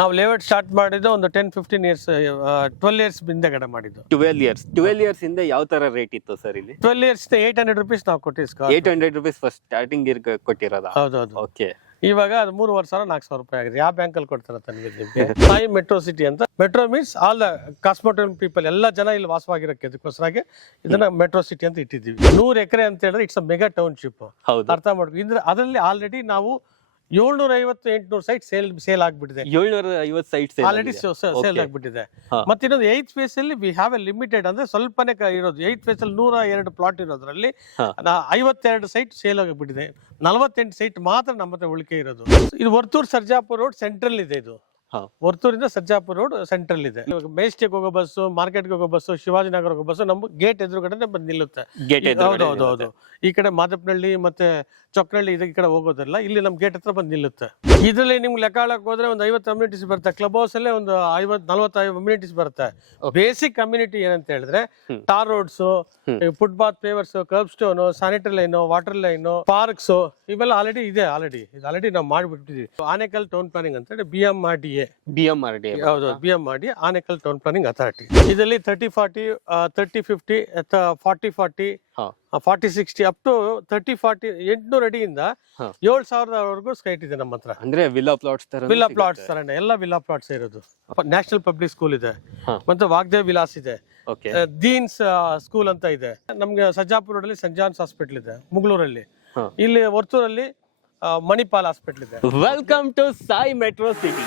ನಾವು layout start ಮಾಡಿದ್ದು ಒಂದು 10-15 ಇಯರ್ಸ್ 12 ಇಯರ್ಸ್ ಹಿಂದೆಗಡೆ ಮಾಡಿದ್ದು. 12 ಇಯರ್ಸ್ ಹಿಂದೆ ಯಾವ ತರ ರೇಟ್ ಇತ್ತು ಸರ್ ಇಲ್ಲಿ? 12 ಇಯರ್ಸ್ 800 rupees ನಾವು ಕೊಟ್ಟಿದ್ದು. 800 rupees ಫಸ್ಟ್ ಸ್ಟಾರ್ಟಿಂಗ್ ಕೊಟ್ಟಿರೋದಾ? ಹೌದೌದು. ಓಕೆ. ಇವಾಗ ಅದು 3,500-4,000 ರೂಪಾಯಿ ಆಗಿದೆ. ಯಾವ ಬ್ಯಾಂಕಲ್ಲಿ ಕೊಡ್ತಾರೆ ತನಗೆ ನಿಮಗೆ? ಸಾಯಿ ಮೆಟ್ರೋ ಸಿಟಿ ಅಂತ. Metro means all the cosmopolitan people, ಎಲ್ಲ ಜನ ಇಲ್ಲಿ ವಾಸವಾಗಿರೋಕ್ಕೆ ಅದಕ್ಕೋಸ್ಕರಾಗಿ ಇದನ್ನ ಮೆಟ್ರೋ ಸಿಟಿ ಅಂತ ಇಟ್ಟಿದ್ದೀವಿ. 100 ಎಕರೆ ಅಂತ ಹೇಳಿದ್ರೆ ಇಟ್ಸ್ ಅ ಮೆಗಾ ಟೌನ್ಶಿಪ್. ಅರ್ಥ ಮಾಡ್ಕೊ. ಇದ್ರೆ ಅದರಲ್ಲಿ ಆಲ್ರೆಡಿ ನಾವು 750-800 ಸೈಟ್ ಸೇಲ್ ಆಗ್ಬಿಟ್ಟಿದೆ. 750 ಸೈಟ್ಸ್ ಆಲ್ರೆಡಿ ಸೇಲ್ ಆಗ್ಬಿಟ್ಟಿದೆ. ಮತ್ತೆ ಇನ್ನೊಂದು 8th phase ಅಲ್ಲಿ ವಿ ಹ್ಯಾವ್ ಎ ಲಿಮಿಟೆಡ್, ಅಂದ್ರೆ ಸ್ವಲ್ಪನೇ ಇರೋದು. 8th phase ಅಲ್ಲಿ 102 ಪ್ಲಾಟ್ ಇರೋದ್ರಲ್ಲಿ 52 ಸೈಟ್ ಸೇಲ್ ಆಗಿಬಿಟ್ಟಿದೆ. 48 ಸೈಟ್ ಮಾತ್ರ ನಮ್ಮ ಹತ್ರ ಉಳಿಕೆ ಇರೋದು. ಇದು ವರ್ತೂರ್ ಸರ್ಜಾಪುರ್ ರೋಡ್ ಸೆಂಟ್ರಲ್ ಇದೆ. ಇದು ವರ್ತೂರಿಂದ ಸರ್ಜಾಪುರ್ ರೋಡ್ ಸೆಂಟ್ರಲ್ ಇದೆ. ಮೆಜೆಸ್ಟಿಕ್ ಹೋಗೋ ಬಸ್ಸು, ಮಾರ್ಕೆಟ್ಗೆ ಹೋಗೋ ಬಸ್ಸು, ಶಿವಾಜಿನಗರ ಹೋಗೋ ಬಸ್ಸು ನಮ್ಮ ಗೇಟ್ ಎದುರುಗಡೆ ಬಂದು ನಿಲ್ಲುತ್ತೆ. ಹೌದು. ಈ ಕಡೆ ಮಾದಪ್ಪನಹಳ್ಳಿ ಮತ್ತೆ ಚೊಕ್ಕನಹಳ್ಳಿ ಈ ಕಡೆ ಹೋಗೋದಿಲ್ಲ, ಇಲ್ಲಿ ನಮ್ ಗೇಟ್ ಹತ್ರ ಬಂದು ನಿಲ್ಲುತ್ತೆ. ಇದ್ರಲ್ಲಿ ನಿಮ್ಗೆ ಲೆಕ್ಕ ಹಾಳಕ್ ಹೋದ್ರೆ ಒಂದು 50 ಅಮ್ಯುನಿಟೀಸ್ ಬರುತ್ತೆ. ಕ್ಲಬ್ ಹೌಸ್ ಅಲ್ಲೇ ಒಂದು 50-45 ಅಮ್ಯುನಿಟೀಸ್ ಬರುತ್ತೆ. ಬೇಸಿಕ್ ಕಮ್ಯುನಿಟಿ ಏನಂತ ಹೇಳಿದ್ರೆ tar roads, footpath, pavers, kerb stone, sanitary line, water line, parks ಇವೆಲ್ಲ ಆಲ್ರೆಡಿ ಇದೆ. ಆಲ್ರೆಡಿ ನಾವು ಮಾಡಿಬಿಟ್ಟಿದೀವಿ. ಆನೇಕಲ್ ಟೌನ್ ಪ್ಲಾನಿಂಗ್ ಅಂತ ಹೇಳಿ BMRDA. ಹೌದು, BMRDA Anekal town planning authority. ಇದರಲ್ಲಿ 30-40, 30-50, 40-40, 40-60 ಅಪ್ ಟು 30-40 800 ಅಡಿಯಿಂದ 7,000 ಸೈಟ್ ಇದೆ ನಮ್ಮ ಹತ್ರ. ಅಂದ್ರೆ ವಿಲ್ಲಾ ಪ್ಲಾಟ್ಸ್ ತರನೇ ಎಲ್ಲ ವಿಲ್ಲಾ ಪ್ಲಾಟ್ಸ್ ಇರೋದು. ನ್ಯಾಷನಲ್ ಪಬ್ಲಿಕ್ ಸ್ಕೂಲ್ ಇದೆ, ಮತ್ತೆ ವಾಗ್ದೇವ್ ವಿಲಾಸ್ ಇದೆ, ದೀನ್ಸ್ ಸ್ಕೂಲ್ ಅಂತ ಇದೆ. ನಮ್ಗೆ ಸರ್ಜಾಪುರ ರೋಡ್ ಅಲ್ಲಿ ಸೆಂಟ್ ಜಾನ್ಸ್ ಹಾಸ್ಪಿಟಲ್ ಇದೆ. ಮುಗಳೂರಲ್ಲಿ, ಇಲ್ಲಿ ವರ್ತೂರಲ್ಲಿ ಮಣಿಪಾಲ್ ಹಾಸ್ಪಿಟಲ್ ಇದೆ. Welcome to Sai metro city.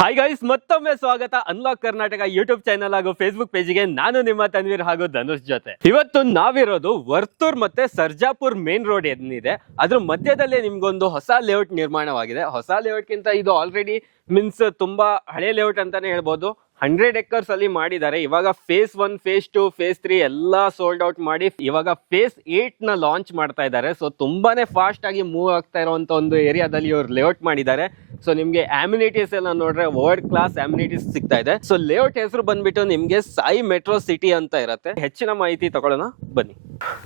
Hi guys, ಮತ್ತೊಮ್ಮೆ ಸ್ವಾಗತ ಅನ್ಲಾಕ್ ಕರ್ನಾಟಕ ಯೂಟ್ಯೂಬ್ ಚಾನಲ್ ಹಾಗೂ ಫೇಸ್ಬುಕ್ ಪೇಜ್ಗೆ. ನಾನು ನಿಮ್ಮ ತನ್ವೀರ್ ಹಾಗೂ ಧನುಷ್ ಜೊತೆ. ಇವತ್ತು ನಾವಿರೋದು ವರ್ತೂರ್ ಮತ್ತೆ ಸರ್ಜಾಪುರ್ ಮೇನ್ ರೋಡ್ ಏನಿದೆ ಅದ್ರ ಮಧ್ಯದಲ್ಲೇ ನಿಮ್ಗೊಂದು ಹೊಸ ಲೇಔಟ್ ನಿರ್ಮಾಣವಾಗಿದೆ. ಹೊಸ ಲೇಔಟ್ ಗಿಂತ ಇದು ಆಲ್ರೆಡಿ ಮೀನ್ಸ್ ತುಂಬಾ ಹಳೆ ಲೇಔಟ್ ಅಂತಾನೆ ಹೇಳ್ಬೋದು. 100 acres ಅಲ್ಲಿ ಮಾಡಿದ್ದಾರೆ. ಇವಾಗ phase 1, phase 2, phase 3 ಎಲ್ಲ ಸೋಲ್ಡ್ ಔಟ್ ಮಾಡಿ ಇವಾಗ phase 8 ನ ಲಾಂಚ್ ಮಾಡ್ತಾ ಇದ್ದಾರೆ. ಸೊ ತುಂಬಾನೇ ಫಾಸ್ಟ್ ಆಗಿ ಮೂವ್ ಆಗ್ತಾ ಇರುವಂತ ಒಂದು ಏರಿಯಾದಲ್ಲಿ ಇವ್ರು ಲೇಔಟ್ ಮಾಡಿದ್ದಾರೆ. ಸೊ ನಿಮ್ಗೆ ಅಮ್ಯುನಿಟೀಸ್ ಎಲ್ಲ ನೋಡ್ರೆ ವರ್ಲ್ಡ್ ಕ್ಲಾಸ್ ಅಮ್ಯುನಿಟೀಸ್ ಸಿಗ್ತಾ ಇದೆ. ಸೊ ಲೇಔಟ್ ಹೆಸರು ಬಂದ್ಬಿಟ್ಟು ನಿಮ್ಗೆ ಸಾಯಿ ಮೆಟ್ರೋ ಸಿಟಿ ಅಂತ ಇರುತ್ತೆ. ಹೆಚ್ಚಿನ ಮಾಹಿತಿ ತಗೊಳ್ಳೋಣ ಬನ್ನಿ.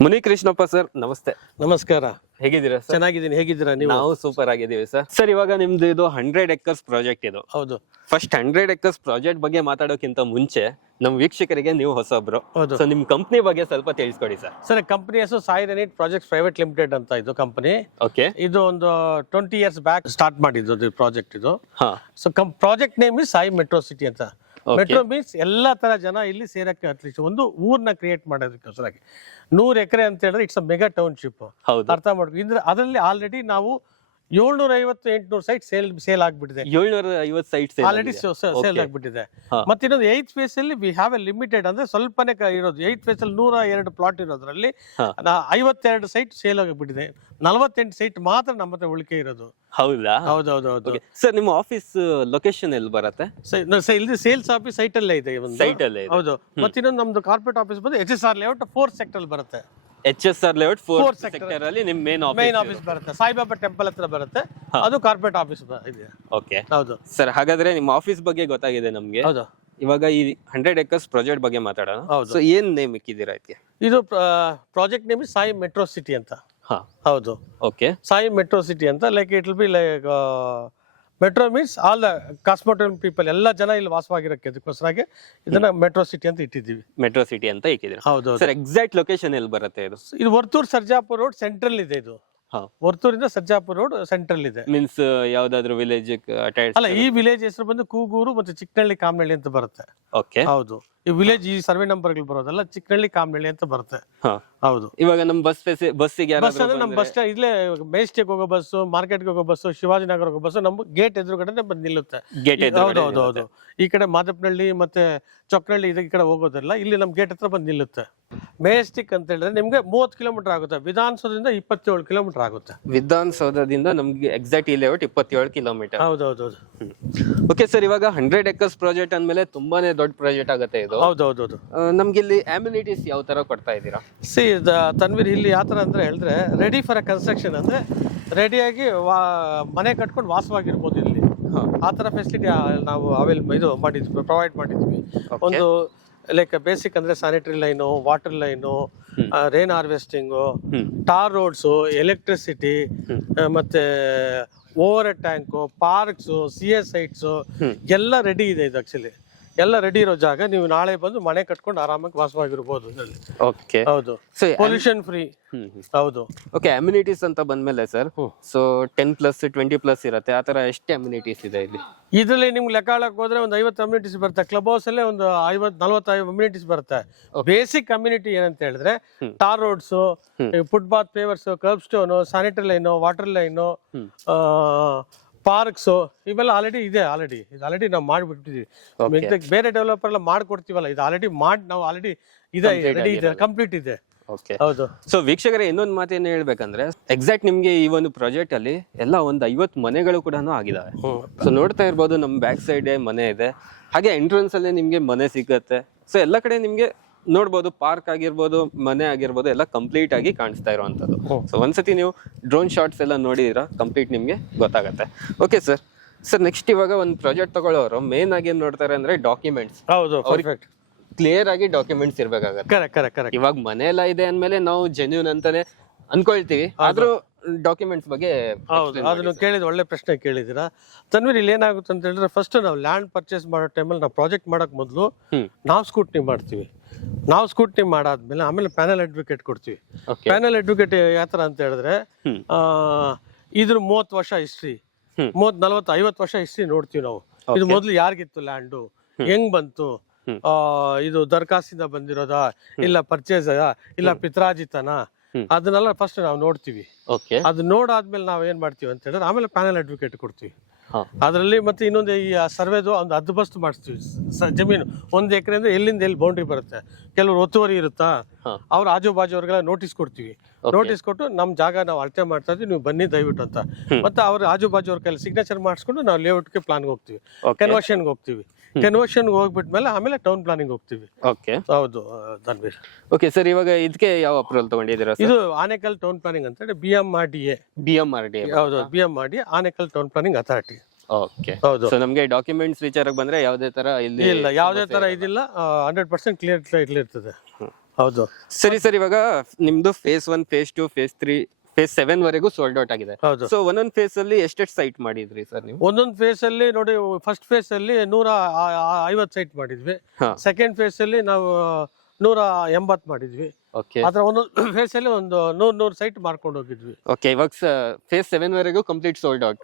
ಮುನಿಕೃಷ್ಣಪ್ಪ ಸರ್, ನಮಸ್ತೆ. ನಮಸ್ಕಾರ. ಹೇಗಿದ್ದೀರಾ ಸರ್? ಚೆನ್ನಾಗಿದ್ದೀನಿ. ಹೇಗಿದ್ದೀರಾ ನೀವು? ನಾವು ಸೂಪರ್ ಆಗಿದ್ದೀವಿ ಸರ್. ಸರ್, ಇವಾಗ ನಿಮ್ದು ಇದು 100 acres ಪ್ರಾಜೆಕ್ಟ್ ಇದು. ಹೌದು. ಫಸ್ಟ್ 100 acres ಪ್ರಾಜೆಕ್ಟ್ ಬಗ್ಗೆ ಮಾತಾಡೋಕ್ಕಿಂತ ಮುಂಚೆ ನಮ್ ವೀಕ್ಷಕರಿಗೆ ನೀವು ಹೊಸಬ್ರು, ಹೌದು. ಸೊ ನಿಮ್ ಕಂಪ್ನಿ ಬಗ್ಗೆ ಸ್ವಲ್ಪ ತಿಳಿಸ್ಕೊಡಿ ಸರ್. ಸರ್, ಕಂಪನಿ ಹೆಸರು ಸಾಯಿ ರೆನಿಟ್ ಪ್ರಾಜೆಕ್ಟ್ಸ್ ಪ್ರೈವೇಟ್ ಲಿಮಿಟೆಡ್ ಅಂತ ಇದು ಕಂಪನಿ. ಓಕೆ. ಇದು ಒಂದು 20 years ಬ್ಯಾಕ್ ಸ್ಟಾರ್ಟ್ ಮಾಡಿದ್ದು ಪ್ರಾಜೆಕ್ಟ್ ಇದು. So project name is Sai metro city ಅಂತ. ಮೆಟ್ರೋ ಮೀನ್ಸ್ ಎಲ್ಲಾ ತರ ಜನ ಇಲ್ಲಿ ಸೇರಕ್ಕೆ ಅಟ್ಲೀಸ್ಟ್ ಒಂದು ಊರ್ನ ಕ್ರಿಯೇಟ್ ಮಾಡೋದಕ್ಕೋಸ್ಕರ 100 ಎಕರೆ ಅಂತ ಹೇಳಿದ್ರೆ ಇಟ್ಸ್ ಅ ಮೆಗಾ ಟೌನ್ಶಿಪ್. ಅರ್ಥ ಮಾಡ್ಕೊ. ಇದ್ರೆ ಅದರಲ್ಲಿ ಆಲ್ರೆಡಿ ನಾವು 750-800 ಸೈಟ್ ಸೇಲ್ ಆಗ್ಬಿಟ್ಟಿದೆ. 750 ಸೈಟ್ಸ್ ಆಲ್ರೆಡಿ ಸೇಲ್ ಆಗ್ಬಿಟ್ಟಿದೆ. ಮತ್ತೆ ಇನ್ನೊಂದು 8th phase ಅಲ್ಲಿ ವಿ ಹ್ಯಾವ್ ಎ ಲಿಮಿಟೆಡ್, ಅಂದ್ರೆ ಸ್ವಲ್ಪನೇ ಇರೋದು. 8th phase ಅಲ್ಲಿ 102 ಪ್ಲಾಟ್ ಇರೋದ್ರಲ್ಲಿ 52 ಸೈಟ್ ಸೇಲ್ ಆಗಿಬಿಟ್ಟಿದೆ. 48 ಸೈಟ್ ಮಾತ್ರ ನಮ್ಮ ಹತ್ರ ಉಳಿಕೆ ಇರೋದು. ಹೌದಾ? ಹೌದು. ಸರ್, ನಿಮ್ಮ ಆಫೀಸ್ ಲೊಕೇಶನ್ ಎಲ್ಲಿ ಬರುತ್ತೆ? ಇಲ್ಲಿ ಸೇಲ್ಸ್ ಆಫೀಸ್ ಸೈಟ್ ಅಲ್ಲೇ ಇದೆ. ಸೈಟ್ ಅಲ್ಲೇ. ಹೌದು. ಮತ್ತೆ ಇನ್ನೊಂದು ನಮ್ದು ಕಾರ್ಪೊರೇಟ್ ಆಫೀಸ್ ಬಂದು HSR ಲೇಔಟ್ 4th sector ಬರುತ್ತೆ. HSR ಲೇಔಟ್ 4th ಸೆಕ್ಟರ್ ಅಲ್ಲಿ ನಿಮ್ ಮೇನ್ ಆಫೀಸ್ ಬರುತ್ತೆ. ಸಾಯಿಬಾಬಾ ಟೆಂಪಲ್ ಹತ್ರ ಬರುತ್ತೆ. ಅದು ಕಾರ್ಪೊರೇಟ್ ಆಫೀಸ್ ಇದೆ. ಓಕೆ. ಹೌದು ಸರ್, ಹಾಗಾದ್ರೆ ನಿಮ್ಮ ಆಫೀಸ್ ಬಗ್ಗೆ ಗೊತ್ತಾಗಿದೆ ನಮ್ಗೆ. ಹೌದು. ಇವಾಗ ಈ 100 acres ಪ್ರಾಜೆಕ್ಟ್ ಬಗ್ಗೆ ಮಾತಾಡೋಣ. ಸೊ ಏನ್ ನೇಮ್ ಇಕ್ಕಿದ್ದೀರಾ ಇದಕ್ಕೆ? ಇದು project name Sai metro city ಅಂತ. ಹೌದು. ಓಕೆ. ಸಾಯಿ ಮೆಟ್ರೋ ಸಿಟಿ ಅಂತ. Like it will be like metro means all the cosmopolitan people, ಎಲ್ಲ ಜನ ಇಲ್ಲಿ ವಾಸವಾಗಿರೋಕ್ಕೆ ಅದಕ್ಕೋಸ್ಕರಾಗಿ ಇದನ್ನ ಮೆಟ್ರೋ ಸಿಟಿ ಅಂತ ಇಟ್ಟಿದ್ದೀವಿ. ಮೆಟ್ರೋ ಸಿಟಿ ಅಂತ ಇಕ್ಕಿದ್ದೀರಾ? ಹೌದು. ಸರ್, ಎಕ್ಸಾಕ್ಟ್ ಲೊಕೇಶನ್ ಎಲ್ಲಿ ಬರುತ್ತೆ ಇದು? ಇದು ವರ್ತೂರ್ ಸರ್ಜಾಪುರ್ ರೋಡ್ ಸೆಂಟ್ರಲ್ ಇದೆ. ಇದು ವರ್ತೂರಿಂದ ಸರ್ಜಾಪುರ್ ರೋಡ್ ಸೆಂಟ್ರಲ್ ಇದೆ. ಮೀನ್ಸ್ ಯಾವ್ದಾದ್ರು ವಿಲೇಜ್ ಅಲ್ಲ, ಈ ವಿಲೇಜ್ ಹೆಸರು ಬಂದು ಕೂಗೂರು ಮತ್ತೆ ಚಿಕ್ಕನಹಳ್ಳಿ ಕಾಮನಹಳ್ಳಿ ಅಂತ ಬರುತ್ತೆ. ಓಕೆ. ಹೌದು. ಈ ವಿಲೇಜ್ ಈ ಸರ್ವೆ ನಂಬರ್ಗಳು ಬರೋದಲ್ಲ, ಚಿಕ್ಕನಹಳ್ಳಿ ಕಾಮನಹಳ್ಳಿ ಅಂತ ಬರುತ್ತೆ. ಹಾ. ಹೌದು. ಇವಾಗ ನಮ್ ಬಸ್ಸಿಗೆ ಬಸ್ ಅಂದ್ರೆ ನಮ್ಮ ಬಸ್ ಸ್ಟ್ಯಾಂಡ್ ಇಲ್ಲೇ ಮೆಜೆಸ್ಟಿಕ್ ಹೋಗೋ ಬಸ್ಸು, ಮಾರ್ಕೆಟ್ಗೆ ಹೋಗೋ ಬಸ್ಸು, ಶಿವಾಜಿನಗರ ಹೋಗೋ ಬಸ್ಸು ನಮ್ಮ ಗೇಟ್ ಎದುರುಗಡೆ ಬಂದು ನಿಲ್ಲುತ್ತೆ. ಹೌದು. ಈ ಕಡೆ ಮಾದಪ್ಪನಹಳ್ಳಿ ಮತ್ತೆ ಚೊಕ್ಕನಹಳ್ಳಿ ಈ ಕಡೆ ಹೋಗೋದಿಲ್ಲ, ಇಲ್ಲಿ ನಮ್ ಗೇಟ್ ಹತ್ರ ಬಂದು ನಿಲ್ಲುತ್ತೆ. ಮೆಜೆಸ್ಟಿಕ್ ಅಂತ ಹೇಳಿದ್ರೆ ನಿಮ್ಗೆ 30 ಕಿಲೋಮೀಟರ್ ಆಗುತ್ತೆ, ವಿಧಾನಸೌಧದಿಂದ 27 ಕಿಲೋಮೀಟರ್ ಆಗುತ್ತೆ. ವಿಧಾನಸೌಧದಿಂದ ನಮ್ಗೆ ಎಕ್ಸಾಕ್ಟ್ ಈ ಲೇಔಟ್ 27 ಕಿಲೋಮೀಟರ್. ಹೌದೌದು. ಓಕೆ ಸರ್, ಇವಾಗ 100 acres ಪ್ರಾಜೆಕ್ಟ್ ಅಂದ್ಮೇಲೆ ತುಂಬಾನೇ ದೊಡ್ಡ ಪ್ರಾಜೆಕ್ಟ್ ಆಗುತ್ತೆ ಇದು. ಹೌದೌದು. ನಮ್ಗೆ ಇಲ್ಲಿ ಅಮ್ಯುನಿಟೀಸ್ ಯಾವ ತರ ಕೊಡ್ತಾ ಇದ್ದೀರಾ? ಸಿ ತನ್ವೀರ್, ಇಲ್ಲಿ ಯಾವ ಥರ ಅಂದರೆ ಹೇಳಿದ್ರೆ ರೆಡಿ ಫಾರ್ ಅ ಕನ್ಸ್ಟ್ರಕ್ಷನ್, ಅಂದರೆ ರೆಡಿಯಾಗಿ ಮನೆ ಕಟ್ಕೊಂಡು ವಾಸವಾಗಿರ್ಬೋದು ಇಲ್ಲಿ. ಆ ಥರ ಫೆಸಿಲಿಟಿ ನಾವು ಪ್ರೊವೈಡ್ ಮಾಡಿದ್ವಿ. ಒಂದು ಲೈಕ್ ಬೇಸಿಕ್ ಅಂದರೆ sanitary line, water line, rain harvesting, tar roads, electricity, ಮತ್ತೆ overhead tank, parks, CS sites ಎಲ್ಲ ರೆಡಿ ಇದೆ. ಇದು ಆಕ್ಚುಲಿ ಎಲ್ಲ ರೆಡಿ ಇರೋ ಜಾಗ. ನೀವು ನಾಳೆ ಬಂದು ಮನೆ ಕಟ್ಕೊಂಡು ಆರಾಮಾಗಿ ವಾಸವಾಗಿರ್ಬೋದು ಇದರಲ್ಲಿ. ಓಕೆ. ಹೌದು. Pollution free. ಹೌದು. ಓಕೆ, ಅಮ್ಯುನಿಟೀಸ್ ಅಂತ ಬಂದ್ಮೇಲೆ ಸರ್, ಸೊ 10+, 20+ ಇರುತ್ತೆ. ಆತರ ಎಷ್ಟು ಅಮ್ಯುನಿಟೀಸ್ ಇದೆ ಇಲ್ಲಿ? ಇದರಲ್ಲಿ ನಿಮ್ಗೆ ಲೆಕ್ಕ ಹಾಳಕ್ ಹೋದ್ರೆ ಒಂದು 50 ಅಮ್ಯುನಿಟೀಸ್ ಬರುತ್ತೆ. ಕ್ಲಬ್ ಹೌಸ್ ಅಲ್ಲೇ ಒಂದು 50-45 ಅಮ್ಯುನಿಟೀಸ್ ಬರುತ್ತೆ. ಬೇಸಿಕ್ ಕಮ್ಯುನಿಟಿ ಏನಂತ ಹೇಳಿದ್ರೆ tar roads, footpath pavers, kerb stone, sanitary line, water line, parks, ಇವೆಲ್ಲ ಆಲ್ರೆಡಿ ಇದೆ. ಆಲ್ರೆಡಿ ನಾವು ಮಾಡಿಬಿಟ್ಟಿದೀವಿ. ಬೇರೆ ಡೆವಲಪರ್ ಎಲ್ಲ ಮಾಡ್ಕೊಡ್ತೀವಲ್ಲ, ಇದು ನಾವು ಆಲ್ರೆಡಿ ಇದೆ, ರೆಡಿ ಇದೆ, ಕಂಪ್ಲೀಟ್ ಇದೆ. ಓಕೆ. ಹೌದು. ಸೊ ವೀಕ್ಷಕರೇ, ಇನ್ನೊಂದು ಮಾತೇನು ಹೇಳ್ಬೇಕಂದ್ರೆ, ಎಕ್ಸಾಕ್ಟ್ ನಿಮ್ಗೆ ಈ ಒಂದು ಪ್ರಾಜೆಕ್ಟ್ ಅಲ್ಲಿ ಎಲ್ಲ ಒಂದು 50 ಮನೆಗಳು ಕೂಡ ಆಗಿದಾವೆ. ಸೊ ನೋಡ್ತಾ ಇರ್ಬೋದು, ನಮ್ ಬ್ಯಾಕ್ ಸೈಡ್ ಮನೆ ಇದೆ, ಹಾಗೆ ಎಂಟ್ರೆನ್ಸ್ ಅಲ್ಲಿ ನಿಮ್ಗೆ ಮನೆ ಸಿಗುತ್ತೆ. ಸೊ ಎಲ್ಲ ಕಡೆ ನಿಮ್ಗೆ ನೋಡ್ಬೋದು, ಪಾರ್ಕ್ ಆಗಿರ್ಬೋದು, ಮನೆ ಆಗಿರ್ಬೋದು, ಎಲ್ಲ ಕಂಪ್ಲೀಟ್ ಆಗಿ ಕಾಣಿಸ್ತಾ ಇರುವಂತದ್ದು. ಸೊ ಒಂದ್ಸತಿ ನೀವು ಡ್ರೋನ್ ಶಾಟ್ಸ್ ಎಲ್ಲ ನೋಡಿದಿರಾ, ಕಂಪ್ಲೀಟ್ ನಿಮ್ಗೆ ಗೊತ್ತಾಗತ್ತೆ. ಓಕೆ ಸರ್, ನೆಕ್ಸ್ಟ್ ಇವಾಗ ಒಂದು ಪ್ರಾಜೆಕ್ಟ್ ತಗೊಳ್ಳೋರು ಮೇನ್ ಆಗಿ ಏನ್ ನೋಡ್ತಾರೆ ಅಂದ್ರೆ ಡಾಕ್ಯುಮೆಂಟ್ಸ್. ಹೌದು, ಪರ್ಫೆಕ್ಟ್. ಕ್ಲಿಯರ್ ಆಗಿ ಡಾಕ್ಯುಮೆಂಟ್ಸ್ ಇರ್ಬೇಕಾಗತ್ತೆ. ಕರೆಕ್ಟ್. ಇವಾಗ ಮನೆ ಎಲ್ಲ ಇದೆ ಅಂದ್ಮೇಲೆ ನಾವು ಜೆನ್ಯೂನ್ ಅಂತಾನೆ ಅನ್ಕೊಳ್ತೀವಿ, ಆದ್ರೂ ಡಾಕ್ಯುಮೆಂಟ್ಸ್ ಬಗ್ಗೆ. ಹೌದು, ಅದನ್ನು ಕೇಳಿದ ಒಳ್ಳೆ ಪ್ರಶ್ನೆ ಕೇಳಿದಿರಾ ತನ್ವೀರ್. ಇಲ್ಲಿ ಏನಾಗುತ್ತೆ ಅಂತ ಹೇಳಿದ್ರೆ, ಫಸ್ಟ್ ನಾವು ಲ್ಯಾಂಡ್ ಪರ್ಚೇಸ್ ಮಾಡೋ ಟೈಮಲ್ಲಿ ನಾವು ಪ್ರಾಜೆಕ್ಟ್ ಮಾಡಕ್ ಮೊದಲು ನಾವು ಸ್ಕೂಟ್ನಿ ಮಾಡ್ತೀವಿ. ನಾವು ಸ್ಕೂಟ್ನಿ ಮಾಡಾದ್ಮೇಲೆ ಆಮೇಲೆ ಪ್ಯಾನಲ್ ಅಡ್ವೊಕೇಟ್ ಕೊಡ್ತೀವಿ. ಪ್ಯಾನಲ್ ಅಡ್ವೊಕೇಟ್ ಯಾವ ತರ ಅಂತ ಹೇಳಿದ್ರೆ, ಇದ್ರ 30 ವರ್ಷ ಹಿಸ್ಟ್ರಿ, 30, 40, 50 ವರ್ಷ ಹಿಸ್ಟ್ರಿ ನೋಡ್ತೀವಿ ನಾವು. ಇದು ಮೊದ್ಲು ಯಾರಿಗಿತ್ತು ಲ್ಯಾಂಡು, ಹೆಂಗ್ ಬಂತು, ಇದು ದರ್ಖಾಸ್ತಿಂದ ಬಂದಿರೋದಾ, ಇಲ್ಲ ಪರ್ಚೇಸ್, ಇಲ್ಲ ಪಿತ್ರಾಜಿತನ, ಅದನ್ನೆಲ್ಲ ಫಸ್ಟ್ ನಾವು ನೋಡ್ತೀವಿ. ಅದು ನೋಡಾದ್ಮೇಲೆ ನಾವ್ ಏನ್ ಮಾಡ್ತೀವಿ ಅಂತ ಹೇಳಿದ್ರೆ ಆಮೇಲೆ ಪ್ಯಾನಲ್ ಅಡ್ವೊಕೇಟ್ ಕೊಡ್ತೀವಿ. ಅದರಲ್ಲಿ ಮತ್ತೆ ಇನ್ನೊಂದು ಈ ಸರ್ವೆದು ಒಂದು ಹದ್ದುಬಸ್ತು ಮಾಡಿಸ್ತೀವಿ. ಜಮೀನು 1 ಎಕರೆಯಿಂದ ಎಲ್ಲಿಂದ ಎಲ್ಲಿ ಬೌಂಡ್ರಿ ಬರುತ್ತೆ, ಕೆಲವರು ಒತ್ತುವರಿ ಇರುತ್ತಾ, ಅವ್ರ ಆಜು ಬಾಜು ಅವ್ರಿಗೆಲ್ಲ ನೋಟಿಸ್ ಕೊಡ್ತೀವಿ. ನೋಟಿಸ್ ಕೊಟ್ಟು ನಮ್ ಜಾಗ ನಾವು ಅಳತೆ ಮಾಡ್ತಾ ಇದ್ವಿ, ನೀವು ಬನ್ನಿ ದಯವಿಟ್ಟು ಅಂತ. ಮತ್ತೆ ಅವ್ರ ಆಜು ಬಾಜು ಅವ್ರ ಕೈಲಿ ಸಿಗ್ನೇಚರ್ ಮಾಡಿಸ್ಕೊಂಡು ನಾವು ಲೇಔಟ್ಗೆ ಪ್ಲಾನ್ಗೆ ಹೋಗ್ತೀವಿ, ಕನ್ವರ್ಷನ್ಗೆ ಹೋಗ್ತೀವಿ. ಕನ್ವರ್ಷನ್ಗೆ ಹೋಗ್ಬಿಟ್ಮೇಲೆ ಆಮೇಲೆ ಟೌನ್ ಪ್ಲಾನಿಂಗ್ ಹೋಗ್ತೀವಿ. ಹೌದು ತನ್ವೀರ್. ಓಕೆ ಸರ್, ಇವಾಗ ಇದಕ್ಕೆ ಯಾವ ಅಪ್ರೂವಲ್ ತಗೊಂಡಿದ್ದೀರಾ? ಇದು ಆನೇಕಲ್ ಟೌನ್ ಪ್ಲಾನಿಂಗ್ ಅಂತ ಹೇಳಿ BMRDA. ಹೌದು, BMRDA, Anekal town planning authority. Okay. ಹೌದು. ಸೊ ನಮಗೆ ಡಾಕ್ಯುಮೆಂಟ್ಸ್ ವಿಚಾರಕ್ಕೆ ಬಂದ್ರೆ ಯಾವುದೇ ತರ ಇಲ್ಲಿ ಇಲ್ಲ, ಯಾವುದೇ ತರ ಇದಿಲ್ಲ, 100% ಕ್ಲಿಯರ್ ಇರ್ತದೆ. ಹೌದು. ಸರಿ, ಇವಾಗ ನಿಮ್ದು phase 1, phase 2, phase 3, phase 7 ವರೆಗೂ ಸೋಲ್ಡ್ ಔಟ್ ಆಗಿದೆ. ಸೊ ಒಂದೊಂದು ಫೇಸ್ ಅಲ್ಲಿ ಎಷ್ಟೆಷ್ಟು ಸೈಟ್ ಮಾಡಿದ್ರಿ ಸರ್ ನೀವು? ಒಂದೊಂದು ಫೇಸ್ ಅಲ್ಲಿ ನೋಡಿ, ಫಸ್ಟ್ ಫೇಸ್ ಅಲ್ಲಿ 150 ಸೈಟ್ ಮಾಡಿದ್ವಿ. ಸೆಕೆಂಡ್ ಫೇಸ್ ಅಲ್ಲಿ ನಾವು 180 ಮಾಡಿದ್ವಿ. ಅದ್ರ ಒಂದೊಂದು ಫೇಸ್ ಅಲ್ಲಿ ಒಂದು 100 ಸೈಟ್ ಮಾಡ್ಕೊಂಡು ಹೋಗಿದ್ವಿ. ಓಕೆ, ಇವಾಗ phase 7 ವರೆಗೂ ಕಂಪ್ಲೀಟ್ ಸೋಲ್ಡ್ ಔಟ್.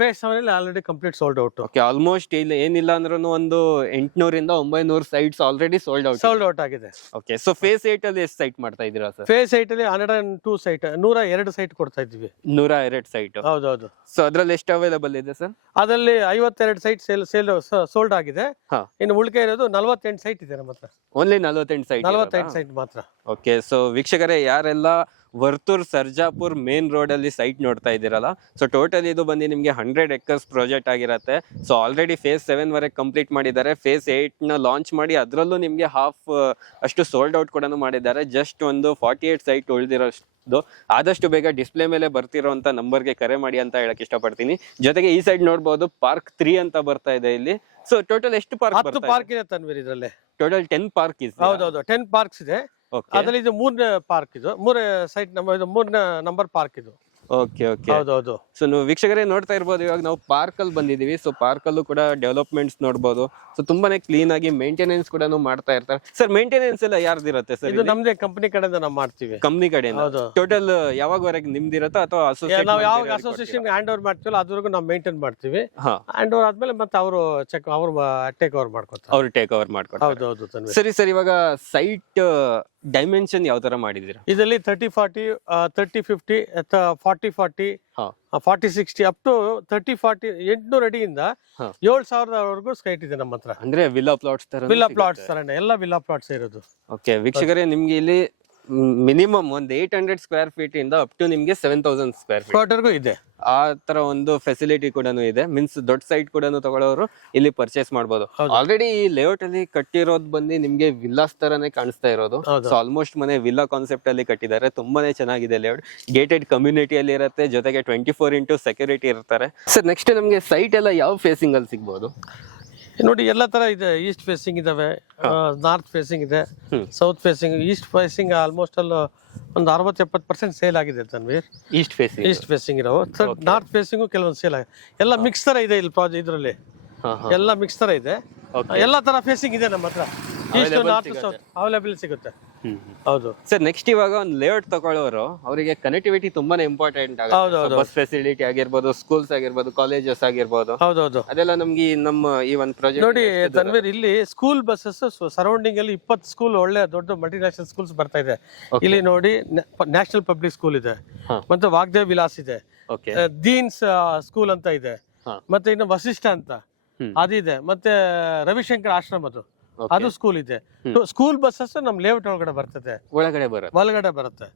phase 7 ಅಲ್ಲಿ already complete sold out. Okay, almost ಇಲ್ಲ ಏನಿಲ್ಲ ಅಂದ್ರೂ ಒಂದು 800 ಇಂದ 900 ಸೈಟ್ಸ್ ಆಲ್ರೆಡಿ ಸೋಲ್ಡ್ ಔಟ್ ಆಗಿದೆ. ಓಕೆ, ಸೊ phase 8 ಅಲ್ಲಿ ಎಷ್ಟು ಸೈಟ್ ಮಾಡ್ತಾ ಇದ್ದೀರಾ ಸರ್? phase 8 ಅಲ್ಲಿ 102 ಸೈಟ್, 102 ಸೈಟ್ ಕೊಡ್ತಾ ಇದ್ವಿ. 102 ಸೈಟ್. ಹೌದು. ಸೊ ಅದ್ರಲ್ಲಿ ಎಷ್ಟು ಅವೈಲೇಬಲ್ ಇದೆ ಸರ್? ಅದರಲ್ಲಿ 52 ಸೈಟ್ ಸೋಲ್ಡ್ ಆಗಿದೆ. ಇನ್ನು ಉಳಿಕೆ ಇರೋದು 48 ಸೈಟ್ ಇದೆ ನಮ್ಮ ಹತ್ರ. ಓನ್ಲಿ 48 ಸೈಟ್ ಮಾತ್ರ. ಓಕೆ, ಸೊ ವೀಕ್ಷಕರೇ, ಯಾರೆಲ್ಲ ವರ್ತೂರ್ ಸರ್ಜಾಪುರ್ ಮೇನ್ ರೋಡ್ ಅಲ್ಲಿ ಸೈಟ್ ನೋಡ್ತಾ ಇದ್ದೀರಲ್ಲ, ಸೊ ಟೋಟಲ್ ಇದು ಬಂದು ನಿಮ್ಗೆ 100 acres ಪ್ರಾಜೆಕ್ಟ್ ಆಗಿರತ್ತೆ. ಸೊ ಆಲ್ರೆಡಿ phase 7 ವರೆಗೆ ಕಂಪ್ಲೀಟ್ ಮಾಡಿದ್ದಾರೆ. phase 8 ನ ಲಾಂಚ್ ಮಾಡಿ ಅದರಲ್ಲೂ ನಿಮ್ಗೆ ಹಾಫ್ ಅಷ್ಟು ಸೋಲ್ಡ್ ಔಟ್ ಕೂಡ ಮಾಡಿದ್ದಾರೆ. ಜಸ್ಟ್ ಒಂದು 48 ಸೈಟ್ ಉಳಿದಿರೋದು. ಆದಷ್ಟು ಬೇಗ ಡಿಸ್ಪ್ಲೇ ಮೇಲೆ ಬರ್ತಿರೋಂತ ನಂಬರ್ಗೆ ಕರೆ ಮಾಡಿ ಅಂತ ಹೇಳಕ್ ಇಷ್ಟಪಡ್ತೀನಿ. ಜೊತೆಗೆ ಈ ಸೈಡ್ ನೋಡ್ಬೋದು, ಪಾರ್ಕ್ 3 ಅಂತ ಬರ್ತಾ ಇದೆ ಇಲ್ಲಿ. ಸೊ ಟೋಟಲ್ ಎಷ್ಟು ಪಾರ್ಕ್? 10 ಪಾರ್ಕ್ ಇದೆ ತನ್ವೀರ್ ಇದರಲ್ಲಿ. ಟೋಟಲ್ 10 ಪಾರ್ಕ್ ಇದೆ. ಹೌದು, 10 ಪಾರ್ಕ್ಸ್ ಇದೆ. ಅದರಲ್ಲಿ ಇದು 3ನೇ ಪಾರ್ಕ್, ಇದು 3 ಸೈಟ್, ಇದು 3ನೇ ನಂಬರ್ ಪಾರ್ಕ್ ಇದು. Okay okay. ಹೌದೌದು. ಸೊ ನೀವು ವೀಕ್ಷಕರೇ ನೋಡ್ತಾ ಇರ್ಬೋದು, ಇವಾಗ ನಾವು ಪಾರ್ಕ್ ಅಲ್ಲಿ ಬಂದಿದೀವಿ. ಸೊ ಪಾರ್ಕ್ ಅಲ್ಲೂ ಕೂಡ ಡೆವಲಪ್ಮೆಂಟ್ಸ್ ನೋಡ್ಬೋದು. ಸೊ ತುಂಬಾನೇ ಕ್ಲೀನ್ ಆಗಿ ಮೇಂಟೆನೆನ್ಸ್ ಕೂಡ ಮಾಡ್ತಾ ಇರ್ತಾರೆ. ಸರ್ ಮೇಂಟೆನೆನ್ಸ್ ಎಲ್ಲ ಯಾರ್ದಿರತ್ತೆ ಸರ್? ಇದು ನಮ್ದೇ ಕಂಪನಿ ಕಡೆಯಿಂದ ನಾವು ಮಾಡ್ತೀವಿ. ಕಂಪ್ನಿ ಕಡೆಯಿಂದ ಹೌದು. ಟೋಟಲ್ ಯಾವಾಗವರೆಗೆ ನಿಮ್ದಿರತ್ತಾ ಅಥವಾ ನಾವು ಯಾವಾಗ ಅಸೋಸಿಯೇಷನ್ ಹ್ಯಾಂಡ್ ಓವರ್ ಮಾಡ್ತೀವಲ್ಲ ಅದ್ವರೆಗೂ ನಾವು ಮೇಂಟೈನ್ ಮಾಡ್ತೀವಿ. ಹ್ಯಾಂಡ್ ಓವರ್ ಆದ್ಮೇಲೆ ಮತ್ತೆ ಅವರು ಟೇಕ್ ಓವರ್ ಮಾಡ್ಕೊತಾರೆ. ಅವ್ರು ಟೇಕ್ ಓವರ್ ಮಾಡ್ಕೊತಾರೆ. ಹೌದೌದು ತನ್ವೀರ್. ಸರಿ ಸರ್, ಇವಾಗ ಸೈಟ್ ಡೈಮೆನ್ಷನ್ ಯಾವ ತರ ಮಾಡಿದೀರಾ? ಇದರಲ್ಲಿ 30-40, 30-50, 40-40, 40-60 ಅಪ್ ಟು 30-40 800 ಅಡಿಯಿಂದ 7,000 ಸ್ಕೈಟ್ ಇದೆ ನಮ್ಮ ಹತ್ರ. ಅಂದ್ರೆ ವಿಲ್ಲಾ ಪ್ಲಾಟ್ಸ್ ತರ? ವಿಲ್ಲಾ ಪ್ಲಾಟ್ಸ್ ತರನೇ ಎಲ್ಲ ವಿಲ್ಲಾ ಪ್ಲಾಟ್ಸ್ ಇರೋದು. ಓಕೆ ವೀಕ್ಷಕರೇ, ನಿಮ್ಗೆ ಇಲ್ಲಿ ಮಿನಿಮಮ್ ಒಂದು 800 ಸ್ಕ್ವೇರ್ ಫೀಟ್ ಇಂದ ಅಪ್ ಟು ನಿಮ್ಗೆ 7,000 ಸ್ಕ್ವೇರ್ ಫೀಟ್ ವರ್ಗೂ ಇದೆ. ಆ ತರ ಒಂದು ಫೆಸಿಲಿಟಿ ಕೂಡ ಇದೆ. ಮೀನ್ಸ್ ದೊಡ್ಡ ಸೈಟ್ ಕೂಡ ತಗೊಳ್ಳೋರು ಇಲ್ಲಿ ಪರ್ಚೇಸ್ ಮಾಡಬಹುದು. ಆಲ್ರೆಡಿ ಈ ಲೇಔಟ್ ಅಲ್ಲಿ ಕಟ್ಟಿರೋದು ಬಂದು ನಿಮ್ಗೆ ವಿಲ್ಲಾಸ್ ತರಾನೇ ಕಾಣಿಸ್ತಾ ಇರೋದು. ಸೊ ಆಲ್ಮೋಸ್ಟ್ ಮನೆ ವಿಲ್ಲಾ ಕಾನ್ಸೆಪ್ಟ್ ಅಲ್ಲಿ ಕಟ್ಟಿದ್ದಾರೆ. ತುಂಬಾನೇ ಚೆನ್ನಾಗಿದೆ ಲೇಔಟ್. ಗೇಟೆಡ್ ಕಮ್ಯುನಿಟಿ ಅಲ್ಲಿ ಇರುತ್ತೆ, ಜೊತೆಗೆ 24x ಸೆಕ್ಯೂರಿಟಿ ಇರ್ತಾರೆ. ಸರ್ ನೆಕ್ಸ್ಟ್ ನಮ್ಗೆ ಸೈಟ್ ಎಲ್ಲ ಯಾವ ಫೇಸಿಂಗ್ ಅಲ್ಲಿ ಸಿಗ್ಬೋದು? ನೋಡಿ ಎಲ್ಲ ತರ ಇದೆ. ಈಸ್ಟ್ ಫೇಸಿಂಗ್ ಇದಾವೆ, ನಾರ್ತ್ ಫೇಸಿಂಗ್ ಇದೆ, south facing. East facing almost ಅಲ್ಲಿ ಒಂದು 60-70% ಸೇಲ್ ಆಗಿದೆ ತನ್ವೀರ್. ಈಸ್ಟ್ ಫೇಸಿಂಗ್ ಇರೋ ನಾರ್ತ್ ಫೇಸಿಂಗ್ ಕೆಲವೊಂದು ಸೇಲ್ ಆಗಿದೆ. ಎಲ್ಲ ಮಿಕ್ಸ್ ತರ ಇದೆ ಇಲ್ಲಿ ಇದ್ರಲ್ಲಿ ಎಲ್ಲ ಮಿಕ್ಸ್ ತರ ಇದೆ. ಎಲ್ಲಾ ತರ ಫೇಸಿಂಗ್ ಇದೆ ನಮ್ಮ ಹತ್ರ. ಈಸ್ಟ್ ನಾರ್ತ್ ಸೌತ್ ಅವೈಲೇಬಲ್ ಸಿಗುತ್ತೆ. ಹೌದು ಸರ್. ನೆಕ್ಸ್ಟ್ ಇವಾಗ ಒಂದು ಲೇಔಟ್ ತಗೊಳ್ಳೋರು ಅವರಿಗೆ ಕನೆಕ್ಟಿವಿಟಿ ತುಂಬಾನೇ ಇಂಪಾರ್ಟೆಂಟ್ ಆಗುತ್ತೆ. ಬಸ್ ಫೆಸಿಲಿಟಿ ಆಗಿರ್ಬೋದು, ಸ್ಕೂಲ್ಸ್ ಆಗಿರ್ಬೋದು, ಕಾಲೇಜಸ್ ಆಗಿರ್ಬೋದು. ಹೌದೌದು. ಅದೆಲ್ಲ ನಮ್ಗೆ ನಮ್ಮ ಈ ಒಂದು ಪ್ರಾಜೆಕ್ಟ್ ನೋಡಿ ತನ್ವೀರ್, ಇಲ್ಲಿ ಸ್ಕೂಲ್ ಬಸ್ಸಸ್ ಸರೌಂಡಿಂಗ್ ಅಲ್ಲಿ 20 ಸ್ಕೂಲ್ ಒಳ್ಳೆ ದೊಡ್ಡ ಮಲ್ಟಿನ್ಯಾಷನಲ್ ಸ್ಕೂಲ್ಸ್ ಬರ್ತಾ ಇದೆ. ಇಲ್ಲಿ ನೋಡಿ ನ್ಯಾಷನಲ್ ಪಬ್ಲಿಕ್ ಸ್ಕೂಲ್ ಇದೆ, ಮತ್ತೆ ವಾಗ್ದೇವ್ ವಿಲಾಸ್ ಇದೆ, ದೀನ್ಸ್ ಸ್ಕೂಲ್ ಅಂತ ಇದೆ, ಮತ್ತೆ ಇನ್ನು ವಸಿಷ್ಠ ಅಂತ ಅದಿದೆ, ಮತ್ತೆ ರವಿಶಂಕರ್ ಆಶ್ರಮದು ಅದು ಸ್ಕೂಲ್ ಇದೆ. ಸ್ಕೂಲ್ ಬಸ್ಸಸ್ ನಮ್ ಲೇಔಟ್ ಒಳಗಡೆ ಬರ್ತದೆ, ಒಳಗಡೆ ಬರುತ್ತೆ.